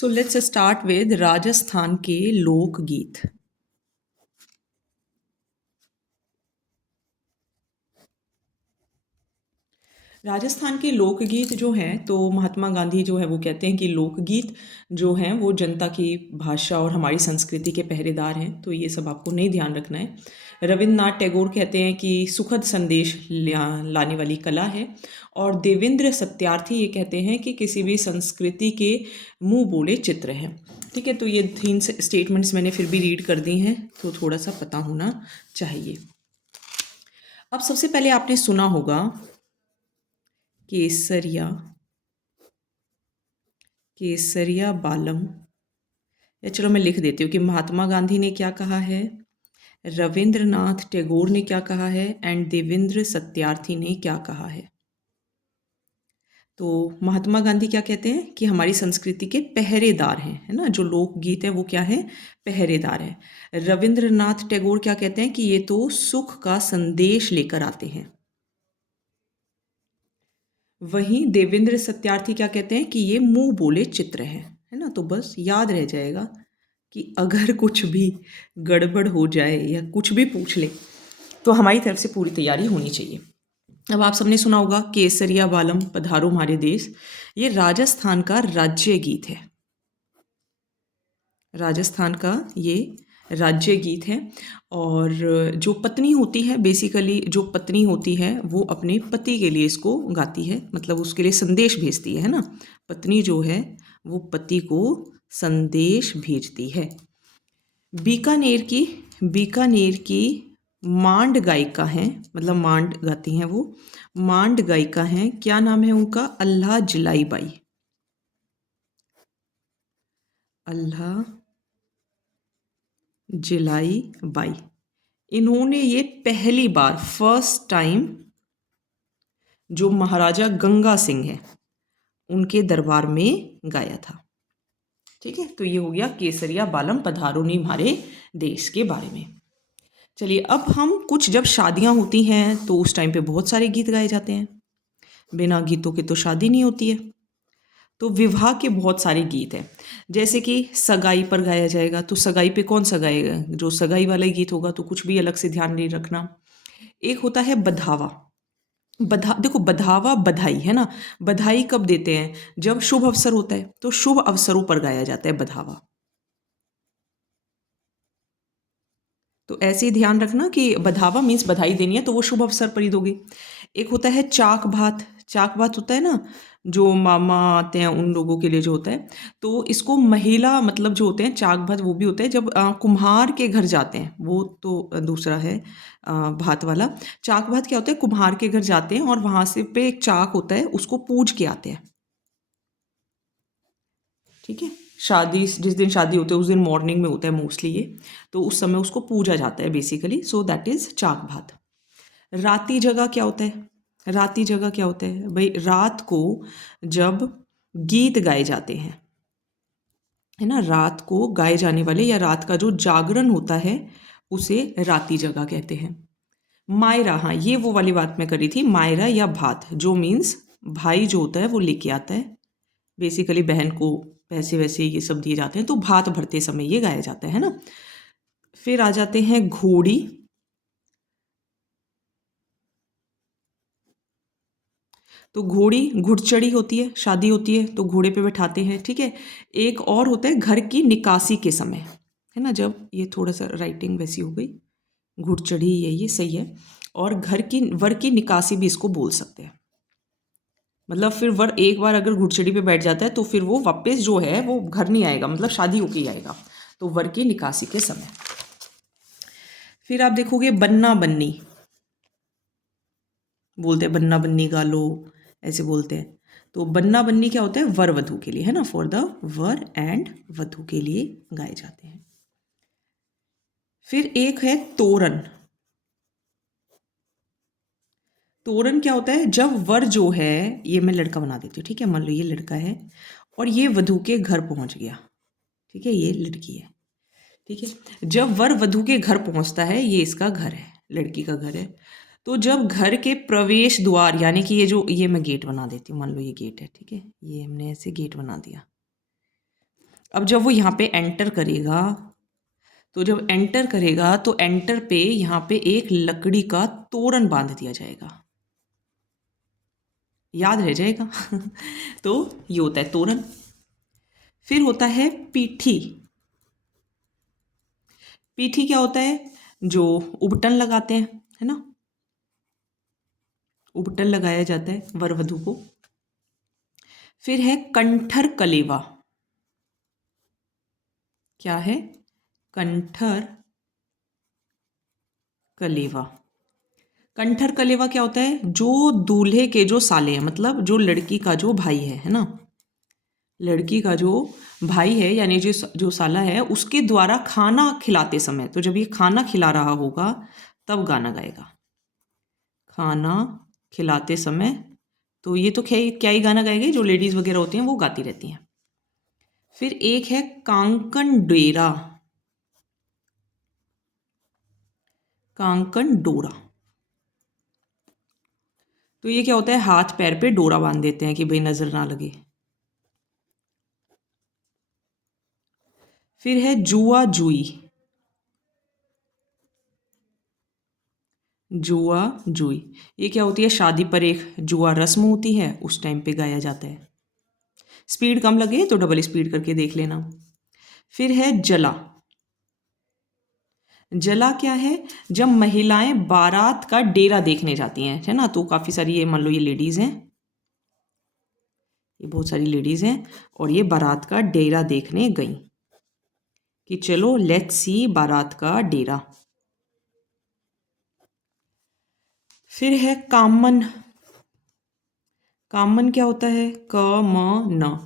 So let's start with Rajasthan के लोकगीत। राजस्थान के लोकगीत जो हैं तो महात्मा गांधी जो है वो कहते हैं कि लोकगीत जो हैं वो जनता की भाषा और हमारी संस्कृति के पहरेदार हैं, तो ये सब आपको नहीं ध्यान रखना है। रविन्द्रनाथ टैगोर कहते हैं कि सुखद संदेश लाने वाली कला है, और देवेंद्र सत्यार्थी ये कहते हैं कि किसी भी संस्कृति के मुंह बोले चित्र हैं। ठीक है, तो ये 3 स्टेटमेंट्स मैंने फिर भी रीड कर दी हैं, तो थोड़ा सा पता होना चाहिए। अब सबसे पहले आपने सुना होगा केसरिया, केसरिया बालम, या चलो मैं लिख देती हूँ कि महात्मा गांधी ने क्या कहा है, रविंद्रनाथ टैगोर ने क्या कहा है, एंड देवेंद्र सत्यार्थी ने क्या कहा है। तो महात्मा गांधी क्या कहते हैं कि हमारी संस्कृति के पहरेदार हैं, है ना, जो लोकगीत है वो क्या है, पहरेदार है। रविंद्रनाथ टैगोर क्या कहते हैं कि ये तो सुख का संदेश लेकर आते हैं। वहीं देवेंद्र सत्यार्थी क्या कहते हैं कि ये मुंह बोले चित्र है ना। तो बस याद रह जाएगा कि अगर कुछ भी गड़बड़ हो जाए या कुछ भी पूछ ले तो हमारी तरफ से पूरी तैयारी होनी चाहिए। अब आप सबने सुना होगा केसरिया बालम पधारो हमारे देश, ये राजस्थान का राज्य गीत है। राजस्थान का ये राज्य गीत है, और जो पत्नी होती है, बेसिकली जो पत्नी होती है वो अपने पति के लिए इसको गाती है, मतलब उसके लिए संदेश भेजती है ना। पत्नी जो है वो पति को संदेश भेजती है। बीकानेर की मांड गायिका हैं, मतलब मांड गाती हैं वो, मांड गायिका हैं, क्या नाम है उनका, अल्लाह जलाई बाई। अल्लाह जलाई बाई, इन्होंने ये पहली बार फर्स्ट टाइम जो महाराजा गंगा सिंह है उनके दरबार में गाया था। ठीक है, तो ये हो गया केसरिया बालम पधारो नी हमारे देश के बारे में। चलिए, अब हम कुछ, जब शादियां होती हैं तो उस टाइम पे बहुत सारे गीत गाए जाते हैं, बिना गीतों के तो शादी नहीं होती है। तो विवाह के बहुत सारे गीत हैं, जैसे कि सगाई पर गाया जाएगा, तो सगाई पे कौन सा गाएगा, जो सगाई वाला गीत होगा तो कुछ भी अलग से ध्यान नहीं रखना। एक होता है बधावा। देखो, बधावा बधाई है ना, बधाई कब देते हैं, जब शुभ अवसर होता है, तो शुभ अवसरों पर गाया जाता है बधावा। तो ऐसे ही ध्यान रखना कि बधावा मीन्स बधाई देनी है तो वो शुभ अवसर पर ही दोगे। एक होता है चाक भात। चाक भात होता है ना, जो मामा आते हैं उन लोगों के लिए जो होता है, तो इसको महिला मतलब जो होते हैं, चाक भात वो भी होता है जब कुम्हार के घर जाते हैं, वो तो दूसरा है भात वाला। चाक भात क्या होता है, कुम्हार के घर जाते हैं और वहाँ से पे एक चाक होता है, उसको पूज के आते हैं। ठीक है, शादी जिस दिन शादी होती है उस दिन मॉर्निंग में होता है मोस्टली ये, तो उस समय उसको पूजा जाता है बेसिकली, सो दैट इज चाक भात। राती जगह क्या होता है, राती जगह क्या होता है भाई, रात को जब गीत गाए जाते हैं, है ना, रात को गाए जाने वाले या रात का जो जागरण होता है उसे राती जगह कहते हैं। मायरा, हाँ ये वो वाली बात मैं करी थी, मायरा या भात, जो मीन्स भाई जो होता है वो लेके आता है, बेसिकली बहन को पैसे वैसे ये सब दिए जाते हैं, तो भात भरते समय ये गाया जाता है ना। फिर आ जाते हैं घोड़ी। तो घोड़ी घुड़चड़ी होती है, शादी होती है तो घोड़े पे बैठाते हैं। ठीक है, एक और होता है घर की निकासी के समय, है ना, जब ये थोड़ा सा राइटिंग वैसी हो गई, घुड़चड़ी ये सही है। और घर की वर की निकासी भी इसको बोल सकते हैं, मतलब फिर वर एक बार अगर घुड़चड़ी पे बैठ जाता है तो फिर वो वापस जो है वो घर नहीं आएगा, मतलब शादी होके ही आएगा, तो वर की निकासी के समय। फिर आप देखोगे बन्ना बन्नी बोलते हैं, बन्ना बन्नी गा लो ऐसे बोलते हैं। तो बन्ना बन्नी क्या होता है, वर वधू के लिए, है ना, फॉर द वर एंड वधू के लिए गाए जाते हैं। फिर एक है तोरण। तोरण क्या होता है, जब वर जो है, ये मैं लड़का बना देती हूँ, ठीक है, मान लो ये लड़का है और ये वधू के घर पहुंच गया, ठीक है, ये लड़की है, ठीक है, जब वर वधू के घर पहुंचता है, ये इसका घर है, लड़की का घर है, तो जब घर के प्रवेश द्वार, यानी कि ये मैं गेट बना देती हूँ, मान लो ये गेट है, ठीक है, ये हमने ऐसे गेट बना दिया, अब जब वो यहाँ पे एंटर करेगा, तो जब एंटर करेगा तो एंटर पे यहाँ पे एक लकड़ी का तोरण बांध दिया जाएगा, याद रह जाएगा। तो ये होता है तोरण। फिर होता है पीठी। पीठी क्या होता है? जो उबटन लगाते हैं, है ना, उबटन लगाया जाता है वर वधू को। फिर है कंठर कलेवा। क्या है? कंठर कलेवा। कंठर कलेवा क्या होता है? जो दूल्हे के जो साले हैं, मतलब जो लड़की का जो भाई है ना, लड़की का जो भाई है यानी जो साला है, उसके द्वारा खाना खिलाते समय, तो जब ये खाना खिला रहा होगा तब गाना गाएगा। खाना खिलाते समय तो ये तो क्या ही गाना गाएगी, जो लेडीज़ वगैरह होती हैं वो गाती रहती हैं। फिर एक है कांकन डेरा। कांकन डोरा, तो ये क्या होता है? हाथ पैर पे डोरा बांध देते हैं कि भाई नजर ना लगे। फिर है जुआ जुई। जुआ जुई, ये क्या होती है? शादी पर एक जुआ रस्म होती है, उस टाइम पे गाया जाता है। स्पीड कम लगे तो डबल स्पीड करके देख लेना। फिर है जला। जला क्या है? जब महिलाएं बारात का डेरा देखने जाती हैं, है ना, तो काफ़ी सारी, ये मान लो ये लेडीज़ हैं, ये बहुत सारी लेडीज़ हैं और ये बारात का डेरा देखने गई कि चलो लेट्स सी बारात का डेरा। फिर है कामन। कामन क्या होता है? क म न।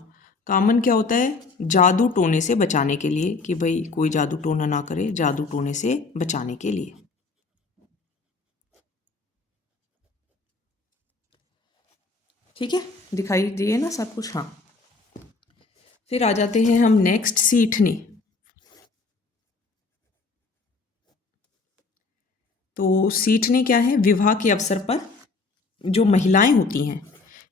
कामन क्या होता है? जादू टोने से बचाने के लिए, कि भाई कोई जादू टोना ना करे, जादू टोने से बचाने के लिए। ठीक है, दिखाई दिए ना सब कुछ? हाँ। फिर आ जाते हैं हम नेक्स्ट, सीठनी। तो सीठनी क्या है? विवाह के अवसर पर जो महिलाएं होती हैं,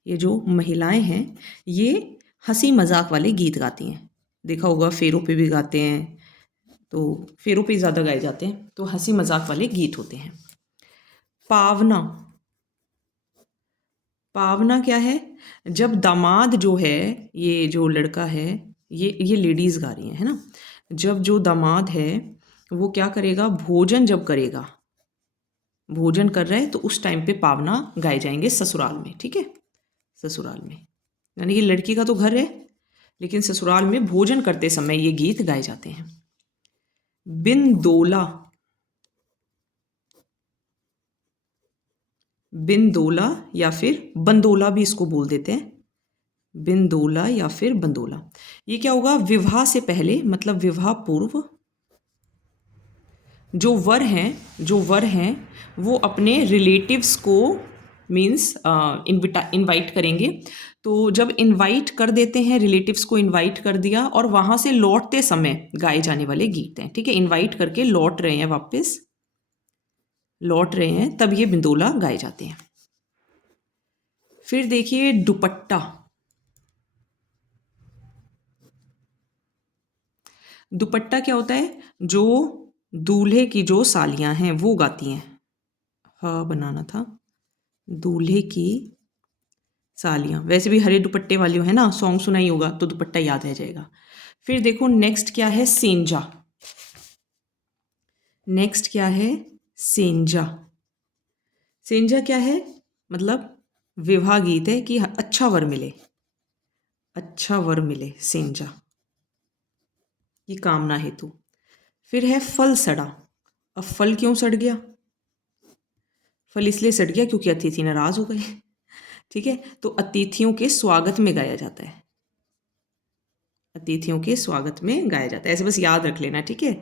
ये जो महिलाएं हैं, ये हंसी मजाक वाले गीत गाती हैं। देखा होगा फेरों पे भी गाते हैं, तो फेरों पे ज़्यादा गाए जाते हैं, तो हंसी मजाक वाले गीत होते हैं। पावना। पावना क्या है? जब दामाद जो है, ये जो लड़का है, ये लेडीज़ गा रही हैं, है ना, जब जो दामाद है वो क्या करेगा? भोजन जब करेगा, भोजन कर रहे हैं, तो उस टाइम पे पावना गाए जाएंगे ससुराल में। ठीक है, ससुराल में, यानी कि लड़की का तो घर है, लेकिन ससुराल में भोजन करते समय ये गीत गाए जाते हैं। बिनदोला। बिनदोला या फिर बंदोला भी इसको बोल देते हैं, बिनदोला या फिर बंदोला। ये क्या होगा? विवाह से पहले, मतलब विवाह पूर्व, जो वर हैं वो अपने रिलेटिव्स को मीन्स इनवाइट करेंगे। तो जब इनवाइट कर देते हैं, रिलेटिव्स को इनवाइट कर दिया, और वहाँ से लौटते समय गाए जाने वाले गीत हैं। ठीक है, इनवाइट करके लौट रहे हैं, वापस लौट रहे हैं, तब ये बिंदोला गाए जाते हैं। फिर देखिए दुपट्टा। दुपट्टा क्या होता है? जो दूल्हे की जो सालियां हैं वो गाती हैं। हाँ बनाना था, दूल्हे की सालियां। वैसे भी हरे दुपट्टे वाली है ना, सॉन्ग सुना ही होगा तो दुपट्टा याद रह जाएगा। फिर देखो नेक्स्ट क्या है? सेंजा। नेक्स्ट क्या है? सेंजा। सेंजा क्या है? मतलब विवाह गीत है कि अच्छा वर मिले, अच्छा वर मिले, सेंजा की कामना हेतु। फिर है फल सड़ा। अब फल क्यों सड़ गया? फल इसलिए सड़ गया क्योंकि अतिथि नाराज हो गए। ठीक है, तो अतिथियों के स्वागत में गाया जाता है, अतिथियों के स्वागत में गाया जाता है, ऐसे बस याद रख लेना। ठीक है,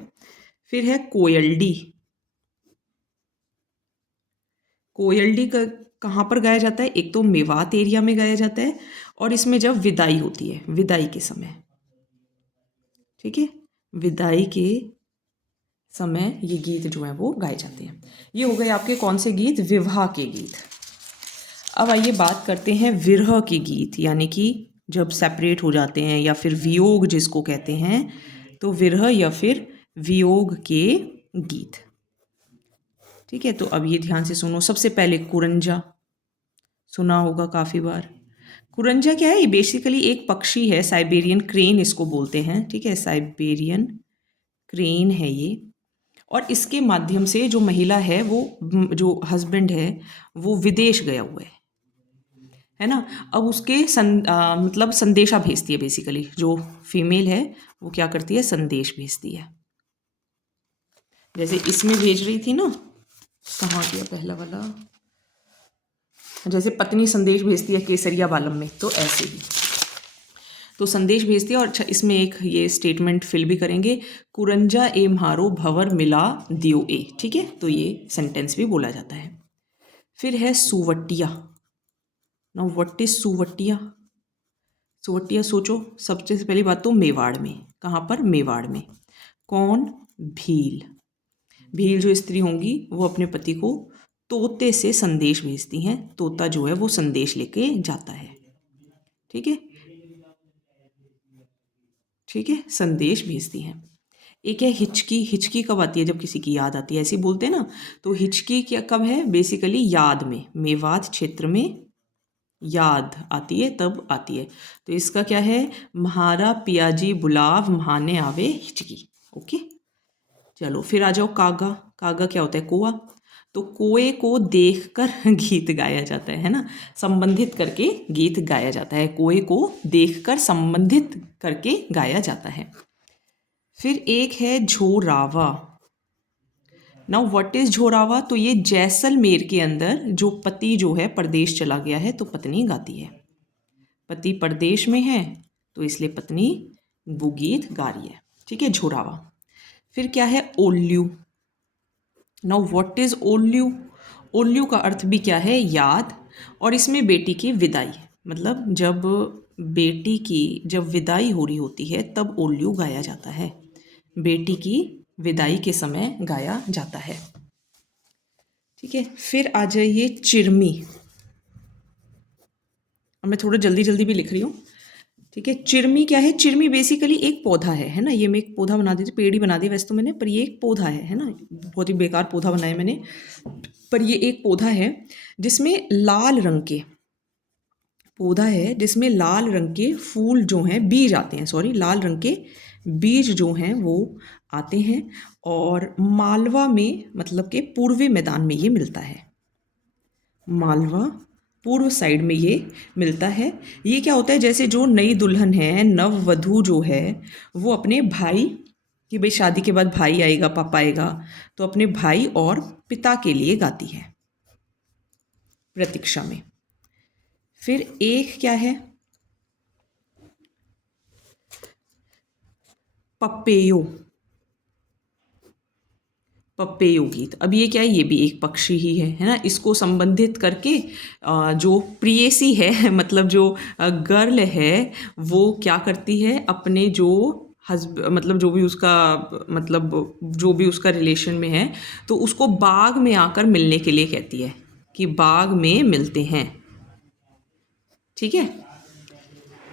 फिर है कोयलडी। कोयलडी का कहाँ पर गाया जाता है? एक तो मेवात एरिया में गाया जाता है, और इसमें जब विदाई होती है, विदाई के समय। ठीक है, विदाई के समय ये गीत जो है वो गाए जाते हैं। ये हो गए आपके कौन से गीत? विवाह के गीत। अब आइए बात करते हैं विरह के गीत, यानी कि जब सेपरेट हो जाते हैं, या फिर वियोग जिसको कहते हैं, तो विरह या फिर वियोग के गीत। ठीक है, तो अब ये ध्यान से सुनो। सबसे पहले कुरंजा, सुना होगा काफ़ी बार। कुरंजा क्या है? ये बेसिकली एक पक्षी है, साइबेरियन क्रेन इसको बोलते हैं। ठीक है, साइबेरियन क्रेन है ये। और इसके माध्यम से जो महिला है वो जो हस्बैंड है वो विदेश गया हुआ है ना। अब उसके मतलब संदेशा भेजती है। बेसिकली जो फीमेल है वो क्या करती है? संदेश भेजती है। जैसे इसमें भेज रही थी ना, कहाँ गया पहला वाला, जैसे पत्नी संदेश भेजती है केसरिया बालम में, तो ऐसे ही तो संदेश भेजती है। और अच्छा, इसमें एक ये स्टेटमेंट फिल भी करेंगे, कुरंजा ए म्हारो भंवर मिला दियो ए। ठीक है, तो ये सेंटेंस भी बोला जाता है। फिर है सुवट्टिया। नाउ व्हाट इज सुवट्टिया? सुवट्टिया सोचो, सबसे पहली बात तो मेवाड़ में। कहाँ पर? मेवाड़ में। कौन? भील। भील जो स्त्री होंगी वो अपने पति को तोते से संदेश भेजती हैं। तोता जो है वो संदेश लेके जाता है। ठीक है, ठीक है, संदेश भेजती हैं। एक है हिचकी। हिचकी कब आती है? जब किसी की याद आती है, ऐसे बोलते हैं ना। तो हिचकी क्या कब है? बेसिकली याद में, मेवात क्षेत्र में याद आती है तब आती है। तो इसका क्या है? म्हारा पियाजी बुलाव म्हाने आवे हिचकी। ओके, चलो फिर आ जाओ कागा। कागा क्या होता है? कोआ। तो कोए को देखकर गीत गाया जाता है ना, संबंधित करके गीत गाया जाता है। कोए को देखकर संबंधित करके गाया जाता है। फिर एक है झोरावा। नाउ व्हाट इज झोरावा? तो ये जैसलमेर के अंदर जो पति जो है परदेश चला गया है तो पत्नी गाती है। पति परदेश में है तो इसलिए पत्नी वो गीत गा रही है। ठीक है, झोरावा। फिर क्या है? ओल्यू। नाउ व्हाट इज ओल्यू? ओल्यू का अर्थ भी क्या है? याद। और इसमें बेटी की विदाई, मतलब जब बेटी की जब विदाई हो रही होती है तब ओल्यू गाया जाता है। बेटी की विदाई के समय गाया जाता है। ठीक है, फिर आ जाइए चिरमी। और मैं थोड़ा जल्दी जल्दी भी लिख रही हूँ। ठीक है, चिरमी क्या है? चिरमी बेसिकली एक पौधा है ना। ये मैं एक पौधा बना दी थी, पेड़ ही बना दिया वैसे तो मैंने, पर ये एक पौधा है ना। बहुत ही बेकार पौधा बनाया मैंने, पर ये एक पौधा है जिसमें लाल रंग के पौधा है जिसमें लाल रंग के फूल जो हैं, बीज आते हैं, सॉरी, लाल रंग के बीज जो हैं वो आते हैं। और मालवा में, मतलब के पूर्वी मैदान में ये मिलता है। मालवा पूर्व साइड में ये मिलता है। ये क्या होता है? जैसे जो नई दुल्हन है, नववधू जो है, वो अपने भाई कि भाई शादी के बाद भाई आएगा, पापा आएगा, तो अपने भाई और पिता के लिए गाती है प्रतीक्षा में। फिर एक क्या है? पप्पेयो। पप्पेयो गीत। अब ये क्या है? ये भी एक पक्षी ही है ना। इसको संबंधित करके जो प्रियसी है मतलब जो गर्ल है वो क्या करती है? अपने जो मतलब जो भी उसका मतलब जो भी उसका रिलेशन में है, तो उसको बाग में आकर मिलने के लिए कहती है कि बाग में मिलते हैं। ठीक है,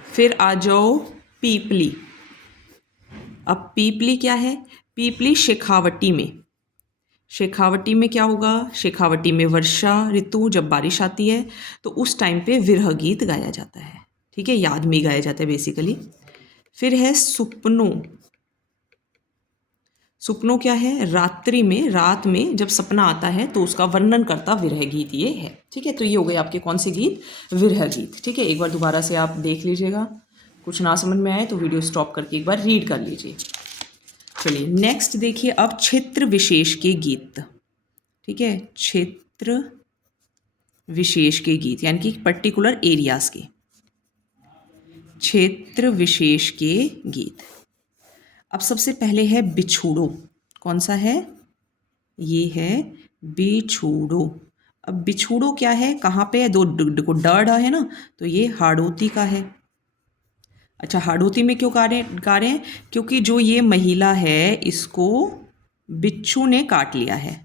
फिर आ जाओ पीपली। अब पीपली क्या है? पीपली शेखावटी में। शेखावटी में क्या होगा? शेखावटी में वर्षा ऋतु जब बारिश आती है तो उस टाइम पे विरह गीत गाया जाता है। ठीक है, याद में गाया जाता है बेसिकली। फिर है सुपनो। सुपनो क्या है? रात्रि में, रात में जब सपना आता है तो उसका वर्णन करता विरह गीत ये है। ठीक है, तो ये हो गए आपके कौन से गीत? विरह गीत। ठीक है, एक बार दोबारा से आप देख लीजिएगा, कुछ ना समझ में आए तो वीडियो स्टॉप करके एक बार रीड कर लीजिए। चलिए नेक्स्ट देखिए अब क्षेत्र विशेष के गीत। ठीक है, क्षेत्र विशेष के गीत यानी कि पर्टिकुलर एरियाज के, क्षेत्र विशेष के गीत। अब सबसे पहले है बिछूड़ो। कौन सा है? ये है बिछूड़ो। अब बिछूड़ो क्या है? कहाँ पे है? दो को डर है ना, तो ये हाड़ौती का है। अच्छा, हाड़ौती में क्यों गा रहे हैं? क्योंकि जो ये महिला है इसको बिच्छू ने काट लिया है।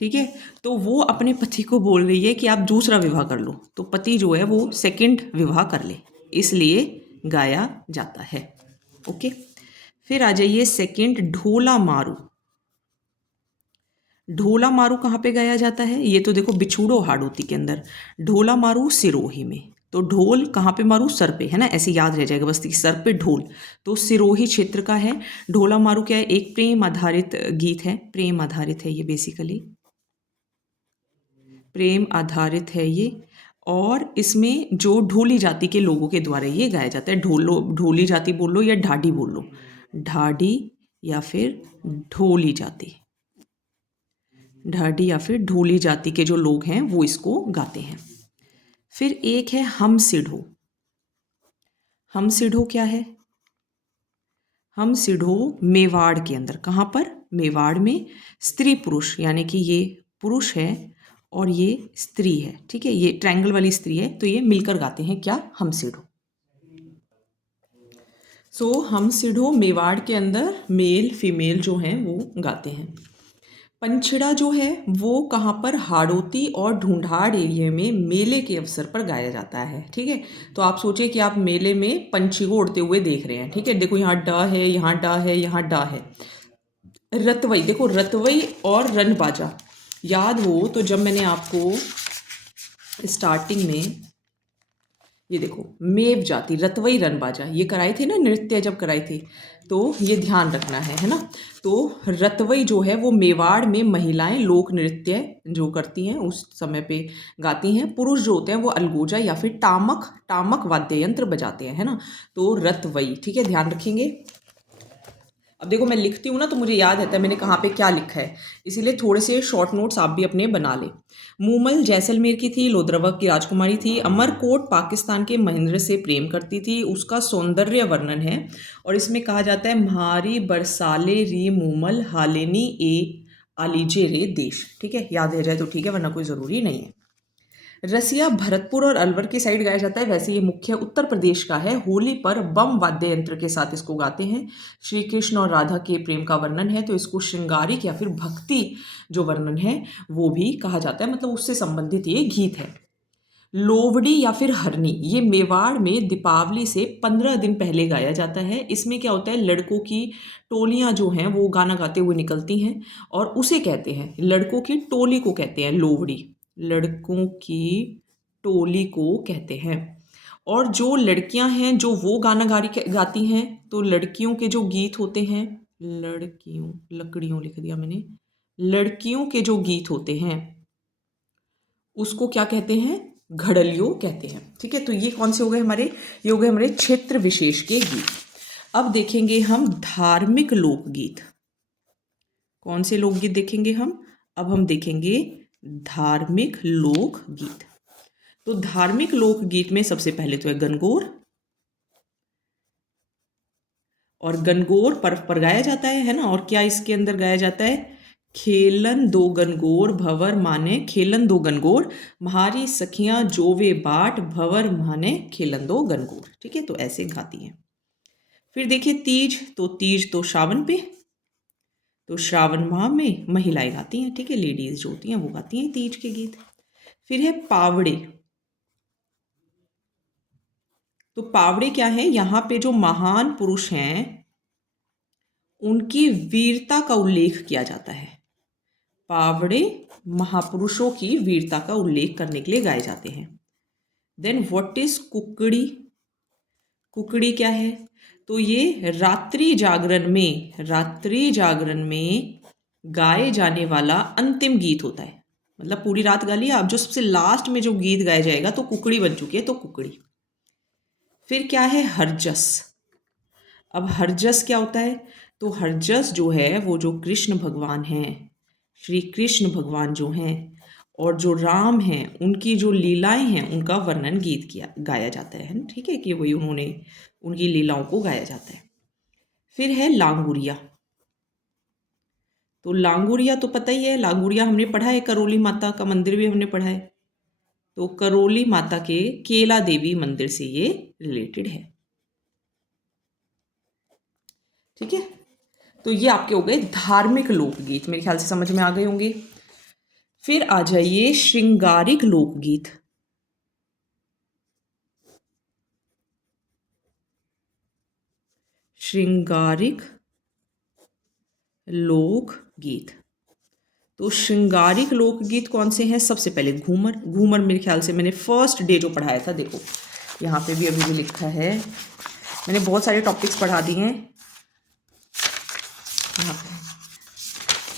ठीक है। तो वो अपने पति को बोल रही है कि आप दूसरा विवाह कर लो, तो पति जो है वो सेकंड विवाह कर ले, इसलिए गाया जाता है। ओके, फिर आ जाइए सेकंड, ढोला मारू। ढोला मारू कहाँ पे गाया जाता है? ये तो देखो बिछूड़ो हाड़ोती के अंदर, ढोला मारू सिरोही में। तो ढोल कहाँ पे मारू? सर पे, है ना, ऐसे याद रह जाएगा बस कि सर पे ढोल, तो सिरोही क्षेत्र का है। ढोला मारू क्या है? एक प्रेम आधारित गीत है, प्रेम आधारित है ये, बेसिकली प्रेम आधारित है ये। और इसमें जो ढोली जाति के लोगों के द्वारा ये गाया जाता है। ढोली जाति बोल लो या ढाडी बोल लो, ढाडी या फिर ढोली जाति, ढाडी या फिर ढोली जाति के जो लोग हैं वो इसको गाते हैं। फिर एक है हम सिढ़ो। हम सिढ़ो क्या है? हम सिढ़ो मेवाड़ के अंदर, कहाँ पर? मेवाड़ में स्त्री पुरुष, यानी कि ये पुरुष है और ये स्त्री है, ठीक है, ये ट्रायंगल वाली स्त्री है, तो ये मिलकर गाते हैं क्या? हम सिढ़ो। सो हम सिढ़ो मेवाड़ के अंदर मेल फीमेल जो हैं वो गाते हैं। पंचड़ा जो है वो कहाँ पर? हाड़ौती और ढूंढाड़ एरिया में मेले के अवसर पर गाया जाता है, ठीक है। तो आप सोचिए कि आप मेले में पंछी को उड़ते हुए देख रहे हैं, ठीक है, देखो यहाँ ड है, यहाँ ड है, यहाँ डा है। रतवई, देखो रतवई और रन बाजा याद हो तो जब मैंने आपको स्टार्टिंग में ये देखो मेव जाति रतवई रन बाजा ये कराई थी ना, नृत्य जब कराई थी, तो ये ध्यान रखना है ना। तो रतवई जो है वो मेवाड़ में महिलाएं लोक नृत्य जो करती हैं उस समय पे गाती हैं। पुरुष जो होते हैं वो अलगोजा या फिर टामक टामक वाद्य यंत्र बजाते हैं, है ना। तो रतवई, ठीक है, ध्यान रखेंगे। अब देखो मैं लिखती हूँ ना तो मुझे याद रहता है मैंने कहाँ पे क्या लिखा है, इसीलिए थोड़े से शॉर्ट नोट्स आप भी अपने बना लें। मूमल जैसलमेर की थी, लोद्रवक की राजकुमारी थी, अमरकोट पाकिस्तान के महेंद्र से प्रेम करती थी, उसका सौंदर्य वर्णन है। और इसमें कहा जाता है म्हारी बरसाले री मूमल हालेनी ए आलीजे रे देश, ठीक है, याद रह जाए तो ठीक है, वरना कोई ज़रूरी नहीं है। रसिया भरतपुर और अलवर की साइड गाया जाता है, वैसे ये मुख्य उत्तर प्रदेश का है। होली पर बम वाद्य यंत्र के साथ इसको गाते हैं। श्री कृष्ण और राधा के प्रेम का वर्णन है तो इसको श्रृंगारिक या फिर भक्ति जो वर्णन है वो भी कहा जाता है, मतलब उससे संबंधित ये गीत है। लोवड़ी या फिर हरनी ये मेवाड़ में दीपावली से 15 दिन पहले गाया जाता है। इसमें क्या होता है, लड़कों की टोलियां जो हैं वो गाना गाते हुए निकलती हैं और उसे कहते हैं, लड़कों की टोली को कहते हैं लोवड़ी, लड़कों की टोली को कहते हैं। और जो लड़कियां हैं जो वो गाना गाती हैं, तो लड़कियों के जो गीत होते हैं, लड़कियों, लकड़ियों लिख दिया मैंने, लड़कियों के जो गीत होते हैं उसको क्या कहते हैं? घड़लियों कहते हैं, ठीक है। तो ये कौन से हो गए हमारे? ये हो गए हमारे क्षेत्र विशेष के गीत। अब देखेंगे हम धार्मिक लोकगीत। कौन से लोकगीत देखेंगे हम? अब हम देखेंगे धार्मिक लोकगीत। तो धार्मिक लोकगीत में सबसे पहले तो है गणगौर, और गणगौर पर्व पर गाया जाता है ना। और क्या इसके अंदर गाया जाता है? खेलन दो गणगौर भवर माने खेलन दो गणगौर, म्हारी सखियां जोवे बाट भवर माने खेलन दो गणगौर, ठीक है, तो ऐसे गाती हैं। फिर देखिए तीज, तो तीज तो श्रावण पे, तो श्रावण माह में महिलाएं गाती हैं, ठीक है, लेडीज जो होती हैं वो गाती हैं तीज के गीत। फिर है पावड़े। तो पावड़े क्या है? यहाँ पे जो महान पुरुष हैं उनकी वीरता का उल्लेख किया जाता है। पावड़े महापुरुषों की वीरता का उल्लेख करने के लिए गाए जाते हैं। देन व्हाट इज कुकड़ी? कुकड़ी क्या है? तो ये रात्रि जागरण में गाए जाने वाला अंतिम गीत होता है। मतलब पूरी रात गा लिया, अब जो सबसे लास्ट में जो गीत गाया जाएगा तो कुकड़ी बन चुकी है, तो कुकड़ी। फिर क्या है? हरजस। अब हरजस क्या होता है? तो हरजस जो है वो जो कृष्ण भगवान हैं, श्री कृष्ण भगवान जो हैं और जो राम हैं उनकी जो लीलाएं हैं उनका वर्णन गीत गाया जाता है, ठीक है, कि वही उन्होंने उनकी लीलाओं को गाया जाता है। फिर है लांगुरिया। तो लांगुरिया तो पता ही है, लांगुरिया हमने पढ़ा है, करौली माता का मंदिर भी हमने पढ़ा है। तो करौली माता के केला देवी मंदिर से ये रिलेटेड है, ठीक है। तो ये आपके हो गए धार्मिक लोकगीत, मेरे ख्याल से समझ में आ गए होंगे। फिर आ जाइए श्रृंगारिक लोकगीत। श्रृंगारिक लोकगीत। तो श्रृंगारिक लोकगीत कौन से हैं? सबसे पहले घूमर। घूमर मेरे ख्याल से मैंने फर्स्ट डे जो पढ़ाया था, देखो यहाँ पे भी अभी भी लिखा है, मैंने बहुत सारे टॉपिक्स पढ़ा दिए हैं। यहाँ पे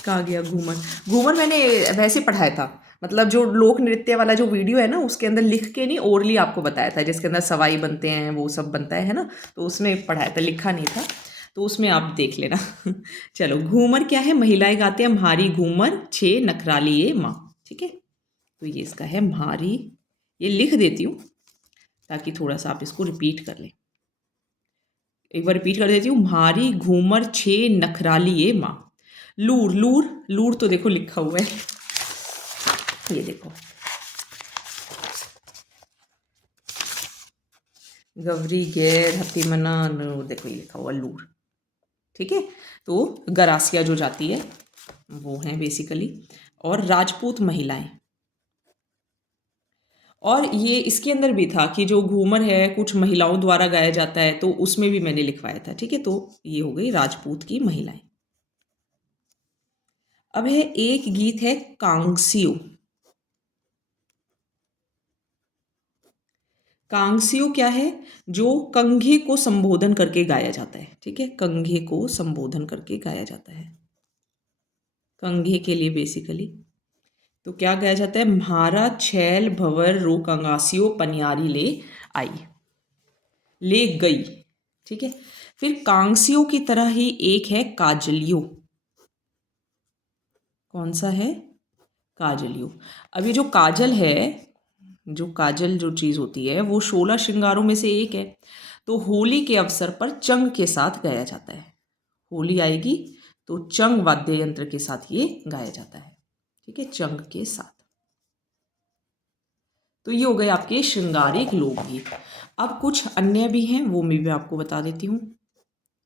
कहाँ गया घूमर? घूमर मैंने वैसे पढ़ाया था, मतलब जो लोक नृत्य वाला जो वीडियो है ना, उसके अंदर लिख के नहीं, ओरली आपको बताया था, जिसके अंदर सवाई बनते हैं, वो सब बनता है ना, तो उसमें पढ़ाया था, लिखा नहीं था, तो उसमें आप देख लेना। चलो, घूमर क्या है? महिलाएं गाते हैं म्हारी घूमर छे नखराली ये माँ। ठीक है, तो ये इसका है म्हारी। ये लिख देती हूँ ताकि थोड़ा सा आप इसको रिपीट कर लें। एक बार रिपीट कर देती हूँ, म्हारी घूमर छे नखराली ये माँ। लूर, लूर, लूर तो देखो लिखा हुआ है, ये देखो, गवरी गैर हतीमना, देखो ये लिखा हुआ लूर। ठीक है, तो गरासिया जो जाती है वो हैं बेसिकली, और राजपूत महिलाएं। और ये इसके अंदर भी था कि जो घूमर है कुछ महिलाओं द्वारा गाया जाता है, तो उसमें भी मैंने लिखवाया था। ठीक है, तो ये हो गई राजपूत की महिलाएं। अब है एक गीत है कांगसियो। कांगसियो क्या है? जो कंघे को संबोधन करके गाया जाता है। ठीक है, कंघे को संबोधन करके गाया जाता है, कंघे के लिए बेसिकली। तो क्या गाया जाता है? म्हारा छैल भंवर रो कंगासियो पनियारी ले आई, ले गई। ठीक है, फिर कांगसियो की तरह ही एक है काजलियो। कौन सा है? काजलियो। अब ये जो काजल है, जो काजल जो चीज़ होती है, वो 16 श्रृंगारों में से एक है। तो होली के अवसर पर चंग के साथ गाया जाता है। होली आएगी तो चंग वाद्य यंत्र के साथ ये गाया जाता है। ठीक है, चंग के साथ। तो ये हो गए आपके श्रृंगारिक लोकगीत। अब कुछ अन्य भी हैं, वो मैं भी आपको बता देती हूँ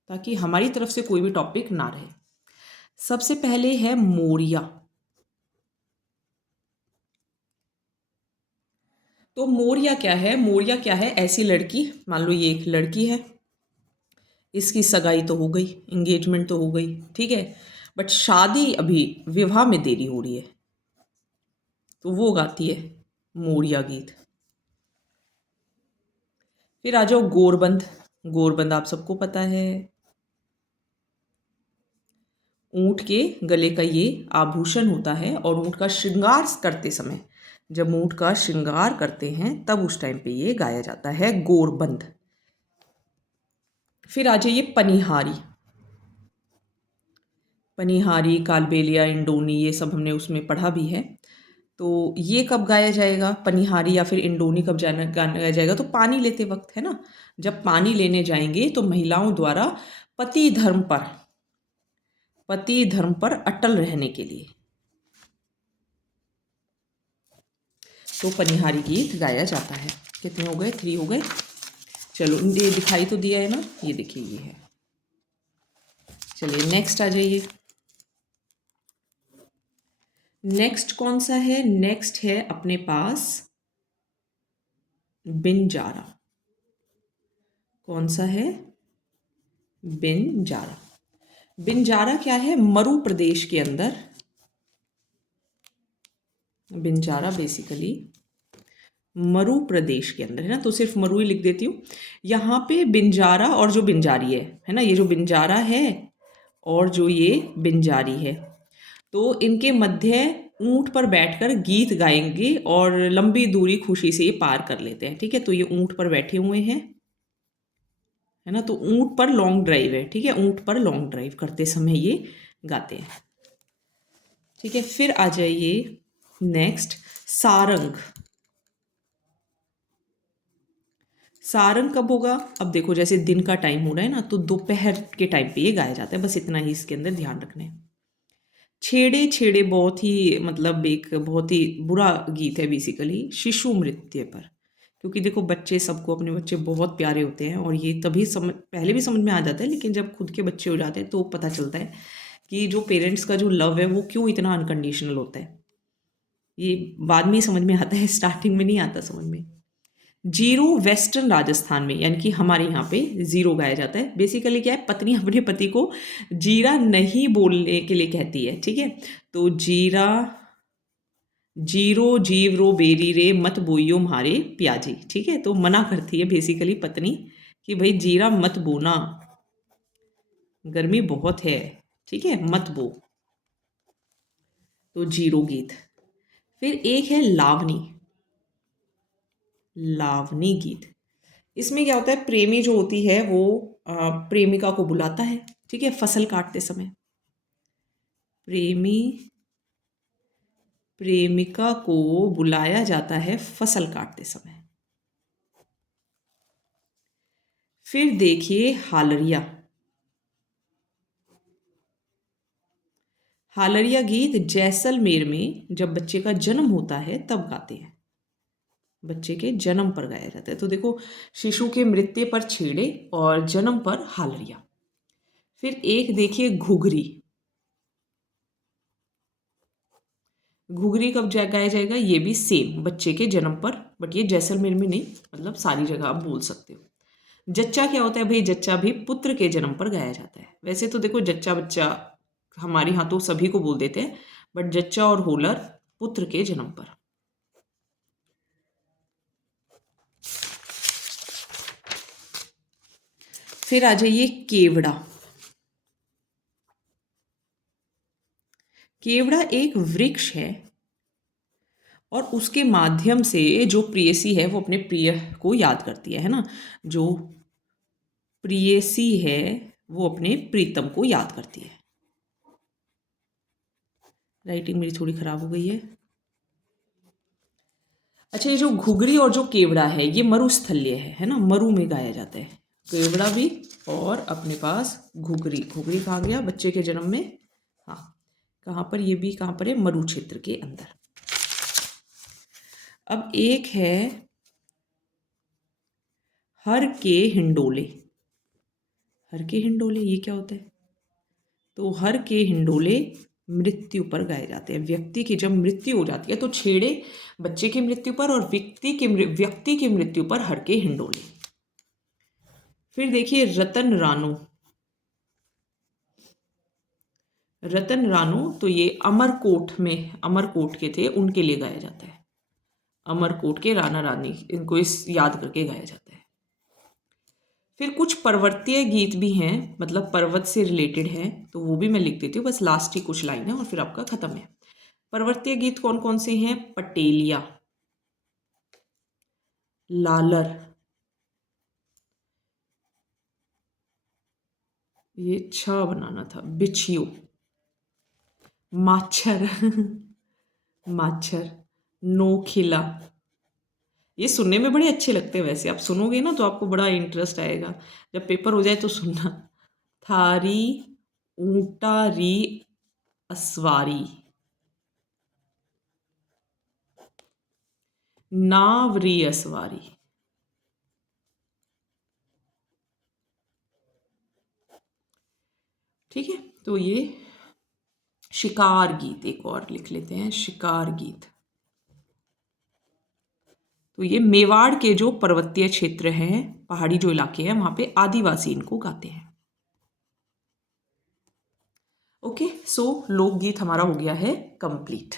ताकि हमारी तरफ से कोई भी टॉपिक ना रहे। सबसे पहले है मोरिया। तो मोरिया क्या है? मोरिया क्या है? ऐसी लड़की, मान लो ये एक लड़की है, इसकी सगाई तो हो गई, इंगेजमेंट तो हो गई, ठीक है, बट शादी अभी, विवाह में देरी हो रही है, तो वो गाती है मोरिया गीत। फिर आ जाओ गोरबंद। गोरबंद आप सबको पता है, ऊंट के गले का ये आभूषण होता है, और ऊंट का श्रृंगार करते समय, जब ऊंट का श्रृंगार करते हैं तब उस टाइम पे ये गाया जाता है गोरबंद। फिर आ जाइए पनिहारी। पनिहारी, कालबेलिया, इंडोनी, ये सब हमने उसमें पढ़ा भी है। तो ये कब गाया जाएगा? पनिहारी या फिर इंडोनी कब जाना गाया जाएगा? तो पानी लेते वक्त, है ना, जब पानी लेने जाएंगे तो महिलाओं द्वारा पति धर्म पर, पति धर्म पर अटल रहने के लिए तो पनिहारी गीत गाया जाता है। कितने हो गए? 3 हो गए। चलो, ये दिखाई तो दिया है ना, ये देखिए ये है। चलिए नेक्स्ट आ जाइए। नेक्स्ट कौन सा है? नेक्स्ट है अपने पास बिनजारा। कौन सा है? बिनजारा। बिनजारा क्या है? मरु प्रदेश के अंदर, बिनजारा बेसिकली मरु प्रदेश के अंदर है ना, तो सिर्फ मरु ही लिख देती हूँ। यहाँ पे बिंजारा और जो बिंजारी है ना, ये जो बिंजारा है और जो ये बिंजारी है, तो इनके मध्य ऊंट पर बैठकर गीत गाएंगे और लंबी दूरी खुशी से ये पार कर लेते हैं। ठीक है, तो ये ऊंट पर बैठे हुए हैं, है ना, तो ऊंट पर लॉन्ग ड्राइव है। ठीक है, ऊंट पर लॉन्ग ड्राइव करते समय ये गाते हैं। ठीक है, फिर आ जाइए नेक्स्ट, सारंग। सारंग कब होगा? अब देखो, जैसे दिन का टाइम हो रहा है ना, तो दोपहर के टाइम पे ये गाया जाता है, बस इतना ही इसके अंदर ध्यान रखना है। छेड़े छेड़े बहुत ही, मतलब एक बहुत ही बुरा गीत है बेसिकली, शिशु मृत्यु पर, क्योंकि देखो बच्चे, सबको अपने बच्चे बहुत प्यारे होते हैं, और ये तभी समझ, पहले भी समझ में आ जाता है, लेकिन जब खुद के बच्चे हो जाते हैं तो पता चलता है कि जो पेरेंट्स का जो लव है वो क्यों इतना अनकंडीशनल होता है। ये बाद में ही समझ में आता है, स्टार्टिंग में नहीं आता समझ में। जीरो वेस्टर्न राजस्थान में, यानी कि हमारे यहाँ पे जीरो गाया जाता है। बेसिकली क्या है, पत्नी अपने पति को जीरा नहीं बोलने के लिए कहती है, ठीक है। तो जीरा, जीरो जीव रो बेरी रे मत बोइयो म्हारे प्याजी, ठीक है। तो मना करती है बेसिकली पत्नी कि भाई जीरा मत बोना, गर्मी बहुत है, ठीक है, मत बो। तो जीरो गीत। फिर एक है लावनी, लावनी गीत। इसमें क्या होता है, प्रेमी जो होती है वो प्रेमिका को बुलाता है, ठीक है, फसल काटते समय। प्रेमी प्रेमिका को बुलाया जाता है फसल काटते समय। फिर देखिए हालरिया, हालरिया गीत जैसलमेर में जब बच्चे का जन्म होता है तब गाते हैं, बच्चे के जन्म पर गाया जाता है। तो देखो, शिशु के मृत्यु पर छेड़े और जन्म पर हालरिया। फिर एक देखिए घुघरी, घुघरी कब गाया जाएगा, ये भी सेम बच्चे के जन्म पर, बट ये जैसलमेर में नहीं, मतलब सारी जगह आप बोल सकते हो। जच्चा क्या होता है भाई, जच्चा भी पुत्र के जन्म पर गाया जाता है। वैसे तो देखो जच्चा बच्चा हमारे यहाँ तो सभी को बोल देते हैं, बट जच्चा और होलर पुत्र के जन्म पर। फिर आ जाइए केवड़ा। केवड़ा एक वृक्ष है और उसके माध्यम से जो प्रेयसी है वो अपने प्रिय को याद करती है ना। जो प्रेयसी है वो अपने प्रीतम को याद करती है। राइटिंग मेरी थोड़ी खराब हो गई है। अच्छा, ये जो घुघरी और जो केवड़ा है ये मरुस्थलीय है ना, मरु में गाया जाता है केवड़ा भी। और अपने पास घुघरी, घुघरी कहाँ गया, बच्चे के जन्म में, हाँ कहाँ पर, ये भी कहाँ पर है, मरु क्षेत्र के अंदर। अब एक है हर के हिंडोले। हर के हिंडोले ये क्या होता है, तो हर के हिंडोले मृत्यु पर गाए जाते हैं। व्यक्ति की जब मृत्यु हो जाती है तो छेड़े बच्चे की मृत्यु पर और व्यक्ति की मृत्यु पर हर के हिंडोले। फिर देखिए रतन रानो, रतन रानो तो ये अमरकोट में, अमरकोट के थे उनके लिए गाया जाता है। अमरकोट के राणा रानी, इनको इस याद करके गाया जाता है। फिर कुछ पर्वतीय गीत भी हैं, मतलब पर्वत से रिलेटेड हैं, तो वो भी मैं लिख देती हूँ, बस लास्ट ही कुछ लाइन है और फिर आपका खत्म है। पर्वतीय गीत कौन कौन से हैं, पटेलिया, लालर, ये छा बनाना था, बिछियो, माछर माछर, नोखिला। ये सुनने में बड़े अच्छे लगते हैं, वैसे आप सुनोगे ना तो आपको बड़ा इंटरेस्ट आएगा, जब पेपर हो जाए तो सुनना। थारी, ऊंटारी, असवारी, नावरी असवारी। ठीक है, तो ये शिकार गीत एक और लिख लेते हैं, शिकार गीत। तो ये मेवाड़ के जो पर्वतीय क्षेत्र हैं, पहाड़ी जो इलाके हैं, वहां पे आदिवासी इनको गाते हैं। ओके, सो लोकगीत हमारा हो गया है कंप्लीट।